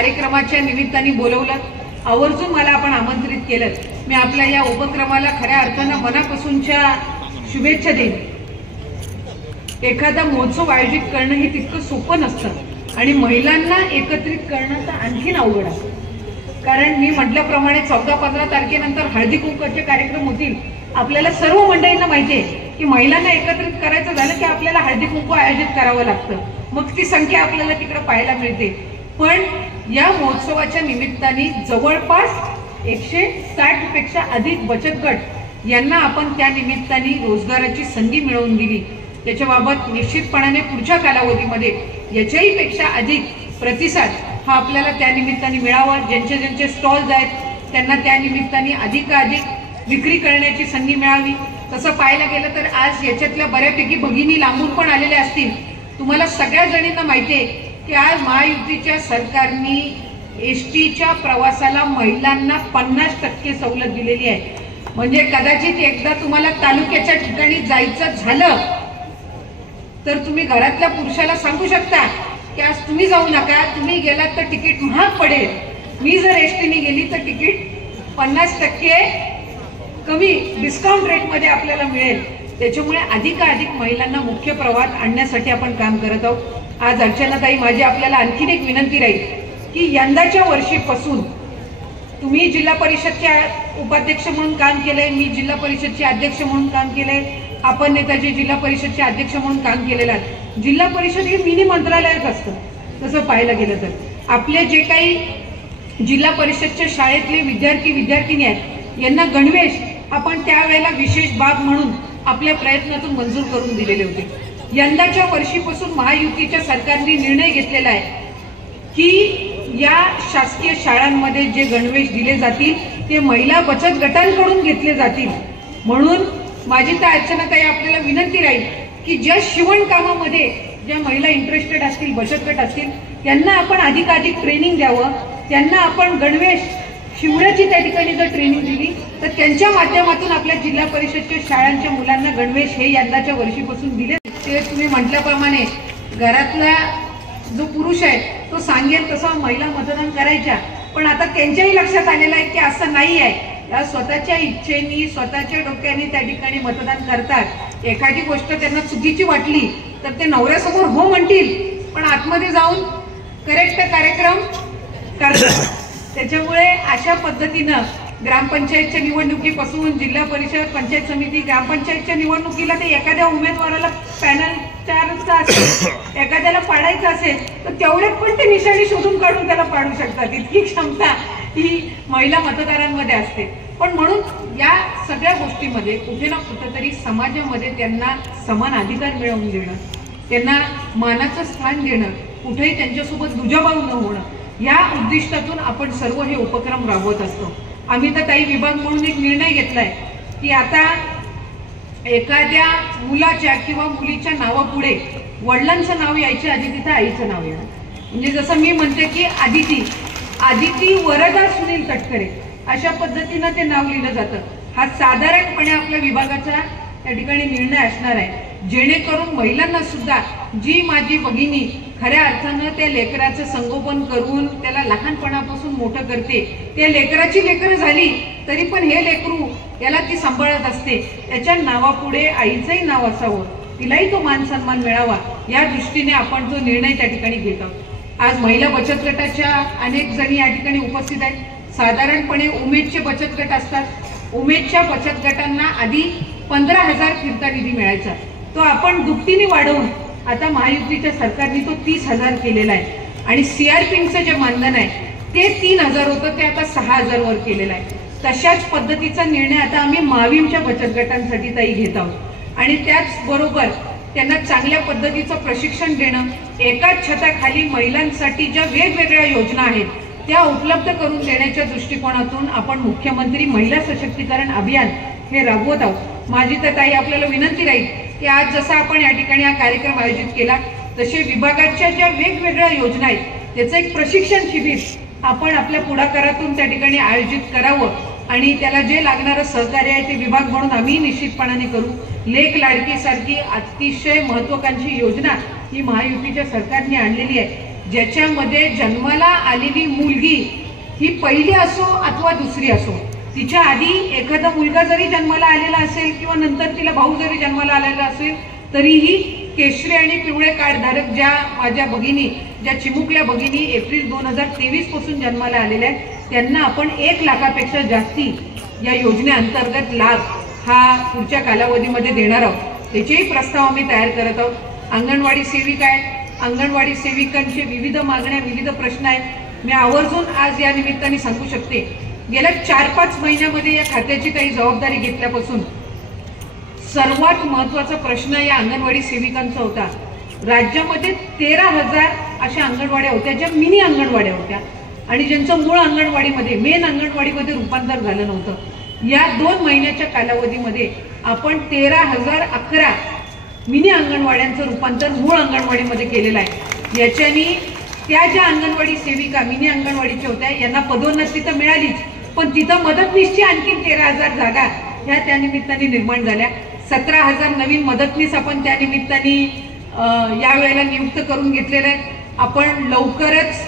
कार्यक्रमाच्या निमित्ताने बोलवलं, आवर्जून मला आपण आमंत्रित केलं। मी आपल्या या उपक्रमाला खऱ्या अर्थानं मनापासूनच्या शुभेच्छा देईन। एखादा महोत्सव आयोजित करणं हे तितकं सोपं नसतं आणि महिलांना एकत्रित करणं तर आणखीन अवघड आहे। कारण मी म्हटल्याप्रमाणे 14-15 तारखेनंतर हळदी कुंकवाचे कार्यक्रम होतील। आपल्याला सर्व मंडळींना माहिती आहे की महिलांना एकत्रित करायचं झालं की आपल्याला हळदी कुंकू आयोजित करावं लागतं, मग ती संख्या आपल्याला तिकडे पाहायला मिळते। पण या महोत्सवाच्या निमित्ताने जवळपास 160 पेक्षा अधिक बचत गट यांना आपण त्या निमित्ताने रोजगाराची संधी मिळवून दिली। त्याच्याबाबत निश्चितपणाने पुढच्या कालावधीमध्ये याच्याही पेक्षा अधिक प्रतिसाद हा आपल्याला त्या निमित्ताने मिळावा। ज्यांचे स्टॉल्स आहेत त्यांना त्या निमित्ताने अधिकाधिक विक्री करण्याची संधी मिळावी। तसं पाहायला गेलं तर आज याच्यातल्या बऱ्यापैकी भगिनी लांबून पण आलेल्या असतील। तुम्हाला सगळ्या जणींना माहिती आहे की आज महायुतीच्या सरकारने एसटीच्या प्रवासाला महिलांना 50% सवलत दिलेली आहे। म्हणजे कदाचित एकदा तुम्हाला तालुक्याच्या ठिकाणी जायचं झालं तर तुम्ही घरातल्या पुरुषाला सांगू शकता की आज तुम्ही जाऊ नका, तुम्ही गेलात तर तिकीट महाग पडेल। मी जर एसटीने गेली तर तिकीट 50% कमी डिस्काउंट रेटमध्ये आपल्याला मिळेल। त्याच्यामुळे अधिकाधिक महिलांना मुख्य प्रवाहात आणण्यासाठी आपण काम करत आहोत। आज अर्चनाताई, माझी आपल्याला आणखीन एक विनंती राहील की यंदाच्या वर्षीपासून तुम्ही जिल्हा परिषदच्या उपाध्यक्ष म्हणून काम केलंय, मी जिल्हा परिषदचे अध्यक्ष म्हणून काम केलंय, आपण नेताजी जिल्हा परिषदचे अध्यक्ष म्हणून काम केलेलं आहे। जिल्हा परिषद हे मिनी मंत्रालयात असतं। तसं पाहायला गेलं तर आपले जे काही जिल्हा परिषदच्या शाळेतले विद्यार्थी आहेत यांना गणवेश आपण त्यावेळेला विशेष बाब म्हणून आपल्या प्रयत्नातून मंजूर करून दिलेले होते। यंदाच्या वर्षीपासून महायुतीच्या सरकारने निर्णय घेतलेला आहे की या शासकीय शाळांमध्ये जे गणवेश दिले जातील ते महिला बचत गटांकडून घेतले जातील। म्हणून माझी तर अर्चनाताई आपल्याला विनंती राहील की ज्या शिवण कामामध्ये ज्या महिला इंटरेस्टेड असतील, बचत गट असतील, त्यांना आपण अधिकाधिक ट्रेनिंग द्यावं। त्यांना आपण गणवेश शिवण्याची त्या ठिकाणी जर ट्रेनिंग दिली तर त्यांच्या माध्यमातून आपल्या जिल्हा परिषदच्या शाळांच्या मुलांना गणवेश हे यंदाच्या वर्षीपासून दिले। ते तुम्ही म्हटल्याप्रमाणे घरातला जो पुरुष आहे तो सांगेल तसं महिला मतदान करायच्या, पण आता त्यांच्याही लक्षात आलेलं आहे की असं नाही आहे। या स्वतःच्या इच्छेने स्वतःच्या डोक्याने त्या ठिकाणी मतदान करतात। एखादी गोष्ट त्यांना चुकीची वाटली तर ते नवऱ्यासमोर हो म्हणतील, पण आतमध्ये जाऊन करेक्ट कार्यक्रम करतात। त्याच्यामुळे अशा पद्धतीनं ग्रामपंचायतच्या निवडणुकीपासून जिल्हा परिषद, पंचायत समिती, ग्रामपंचायतच्या निवडणुकीला ते एखाद्या उमेदवाराला पॅनल चारचा असेल, एखाद्याला पाडायचं असेल तर तेवढ्यात पण ते निशाणी शोधून काढून त्याला पाडू शकतात। इतकी क्षमता ही महिला मतदारांमध्ये असते। पण म्हणून या सगळ्या गोष्टीमध्ये कुठे ना कुठेतरी समाजामध्ये त्यांना समान अधिकार मिळवून देणं, त्यांना मानाचं स्थान देणं, कुठेही त्यांच्यासोबत दुजाभाव न होणं, या उद्दिष्टातून आपण सर्व हे उपक्रम राबवत असतो। आम्ही तर ताई विभाग म्हणून एक निर्णय घेतलाय की आता एखाद्या मुलाच्या किंवा मुलीच्या नावापुढे वडिलांचं नाव यायच्या आधी तिथं आईचं नाव येणं। म्हणजे जसं मी म्हणते की आदिती वरदा सुनील तटकरे अशा पद्धतीनं ते नाव लिहिलं जातं। हा साधारणपणे आपल्या विभागाचा त्या ठिकाणी निर्णय असणार आहे, जेणेकरून महिलांना सुद्धा जी माझी भगिनी खऱ्या अर्थानं त्या लेकराचं संगोपन करून त्याला लहानपणापासून मोठं करते, त्या लेकराची लेकरं झाली तरी पण हे लेकरू याला ती सांभाळत असते, त्याच्या नावापुढे आईचंही नाव असावं, तिलाही तो मान सन्मान मिळावा, या दृष्टीने आपण तो निर्णय त्या ठिकाणी घेत आहोत। आज महिला बचत गटाच्या अनेक जणी या ठिकाणी उपस्थित आहेत। साधारणपणे उमेदचे बचत गट असतात। उमेदच्या बचत गटांना आधी 15,000 फिरता निधी मिळायचा, तो आपण दुपटीने वाढवून आता महायुतीच्या सरकारने तो 30,000 केलेला आहे। आणि सीआरपीचं जे मानधन आहे ते 3,000 होतं, ते आता 6,000 वर केलेलं आहे। तशाच पद्धतीचा निर्णय आता आम्ही महावीमच्या बचत गटांसाठी ताई घेत आहोत। आणि त्याचबरोबर त्यांना चांगल्या पद्धतीचं प्रशिक्षण देणं, एकाच छताखाली महिलांसाठी ज्या वेगवेगळ्या योजना आहेत त्या उपलब्ध करून देण्याच्या दृष्टिकोनातून आपण मुख्यमंत्री महिला सशक्तीकरण अभियान हे राबवत आहोत। माझी तर ताई आपल्याला विनंती राहील की आज जसा आपण या ठिकाणी हा कार्यक्रम आयोजित केला तसे विभागाच्या ज्या वेगवेगळ्या योजना आहेत त्याचं एक प्रशिक्षण शिबिर आपण आपल्या पुढाकारातून त्या ठिकाणी आयोजित करावं आणि त्याला जे लागणारं सहकार्य आहे ते विभाग म्हणून आम्ही निश्चितपणाने करू। लेक लाडकी सारखी अतिशय महत्त्वाकांक्षी योजना ही महायुतीच्या सरकारने आणलेली आहे, ज्याच्यामध्ये जन्माला आलेली मुलगी ही पहिली असो अथवा दुसरी असो, तिच्या आधी एखादा मुलगा जरी जन्माला आलेला असेल किंवा नंतर तिला भाऊ जरी जन्माला आलेला असेल, तरीही केशरी आणि पिवळे कार्डधारक ज्या माझ्या भगिनी, ज्या चिमुकल्या भगिनी एप्रिल 2023 पासून जन्माला आलेल्या आहेत, त्यांना आपण 1 लाखापेक्षा जास्ती या योजनेअंतर्गत लाभ हा पुढच्या कालावधीमध्ये देणार आहोत। त्याचेही प्रस्ताव आम्ही तयार करत आहोत। अंगणवाडी सेविका आहेत, अंगणवाडी सेविकांचे विविध मागण्या, विविध प्रश्न आहेत। मी आवर्जून आज या निमित्ताने सांगू शकते, गेल्या 4-5 महिन्यामध्ये या खात्याची काही जबाबदारी घेतल्यापासून सर्वात महत्त्वाचा प्रश्न या अंगणवाडी सेविकांचा होता। राज्यामध्ये 13,000 अशा अंगणवाड्या होत्या ज्या मिनी अंगणवाड्या होत्या आणि ज्यांचं मूळ अंगणवाडीमध्ये, मेन अंगणवाडीमध्ये रूपांतर झालं नव्हतं। या 2 महिन्याच्या कालावधीमध्ये आपण 13,011 मिनी अंगणवाड्यांचं रूपांतर मूळ अंगणवाडीमध्ये केलेलं आहे। याच्यानी त्या ज्या अंगणवाडी सेविका मिनी अंगणवाडीच्या होत्या यांना पदोन्नती तर मिळालीच, पण तिथं मदतनीसची आणखी 13,000 जागा ह्या त्या निमित्ताने निर्माण झाल्या। 17,000 नवीन मदतनीस आपण त्या निमित्ताने यावेळेला नियुक्त करून घेतलेले आहेत। आपण लवकरच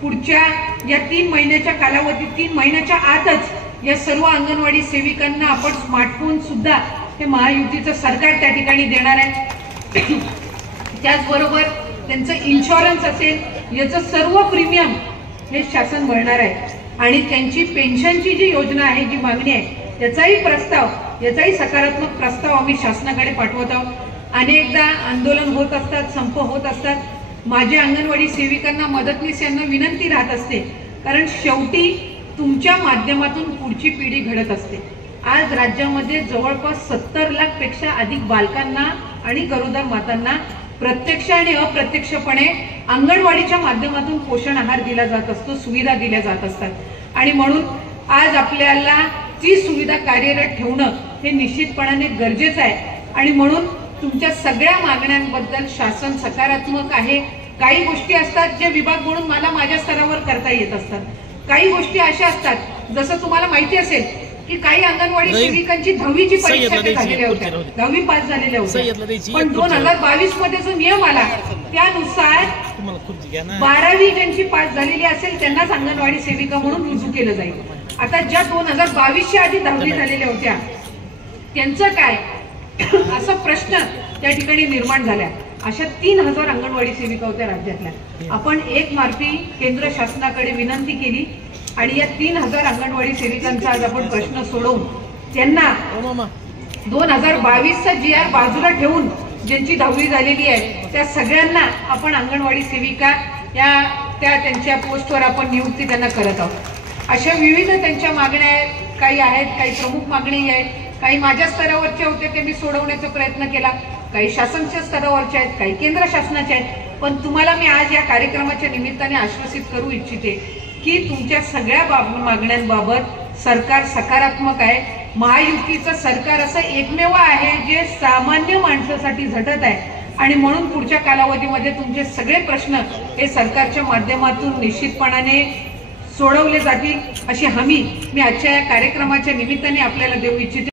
पुढच्या या 3 महिन्याच्या कालावधीत, 3 महिन्याच्या आतच या सर्व अंगणवाडी सेविकांना आपण स्मार्टफोन सुद्धा हे महायुतीचं सरकार त्या ठिकाणी देणार आहे। त्याचबरोबर त्यांचं इन्शुरन्स असेल, याचं सर्व प्रीमियम हे शासन भरणार आहे आणि त्यांची पेन्शनची जी योजना आहे, जी मागणी आहे, त्याचाही प्रस्ताव, याचाही सकारात्मक प्रस्ताव आम्ही शासनाकडे पाठवत आहोत। अनेकदा आंदोलन होत असतात, संप होत असतात। माझ्या अंगणवाडी सेविकांना, मदतनीस यांना विनंती राहत असते, कारण शेवटी तुमच्या माध्यमातून पुढची पिढी घडत असते। आज राज्यामध्ये जवळपास 70 लाखपेक्षा अधिक बालकांना आणि गरोदर मातांना प्रत्यक्ष आणि अप्रत्यक्षपणे अंगणवाडीच्या माध्यमातून पोषण आहार दिला जात असतो, सुविधा दिल्या जात असतात आणि म्हणून आज आपल्याला ती सुविधा कार्यरत ठेवणं हे निश्चितपणाने गरजेचं आहे आणि म्हणून तुमच्या सगळ्या मागण्यांबद्दल शासन सकारात्मक आहे। काही गोष्टी असतात जे विभाग म्हणून मला माझ्या स्तरावर करता येत असतात, काही गोष्टी अशा असतात, जसं तुम्हाला माहिती असेल की काही अंगणवाडी सेविकांची 10वी परीक्षा झालेल्या होत्या, 10वी पास झालेल्या होत्या, पण 2022 मध्ये जो नियम आला त्यानुसार 12वी ज्यांची पास झालेली असेल त्यांनाच अंगणवाडी सेविका म्हणून रुजू केलं जाईल। आता ज्या 2022च्या आधी 10वी झालेल्या होत्या त्यांचं काय, असा प्रश्न त्या ठिकाणी निर्माण झाला। अशा 3,000 अंगणवाडी सेविका होत्या राज्यातल्या। आपण एकमार्फी केंद्र शासनाकडे विनंती केली आणि या 3,000 अंगणवाडी सेविकांचा आज आपण प्रश्न सोडवून त्यांना 2022चा GR बाजूला ठेवून ज्यांची 10वी झालेली आहे त्या सगळ्यांना आपण अंगणवाडी सेविका या त्यांच्या पोस्टवर आपण नियुक्ती त्यांना करत आहोत। अशा विविध त्यांच्या मागण्या काही आहेत, काही प्रमुख मागणी आहेत, काही माझ्या स्तरावरच्या होत्या ते मी सोडवण्याचा प्रयत्न केला, काही शासनाच्या स्तरावरच्या आहेत, काही केंद्र शासनाच्या आहेत। पण तुम्हाला मी आज या कार्यक्रमाच्या निमित्ताने आश्वासित करू इच्छिते की तुमच्या सगळ्या मागण्यांबाबत सरकार सकारात्मक आहे। महायुतीचं सरकार असं एकमेव आहे जे सामान्य माणसासाठी झटत आहे आणि म्हणून पुढच्या कालावधीमध्ये तुमचे सगळे प्रश्न हे सरकारच्या माध्यमातून निश्चितपणाने सोडवले जातील अशी हमी मी आजच्या या कार्यक्रमाच्या निमित्ताने आपल्याला देऊ इच्छिते।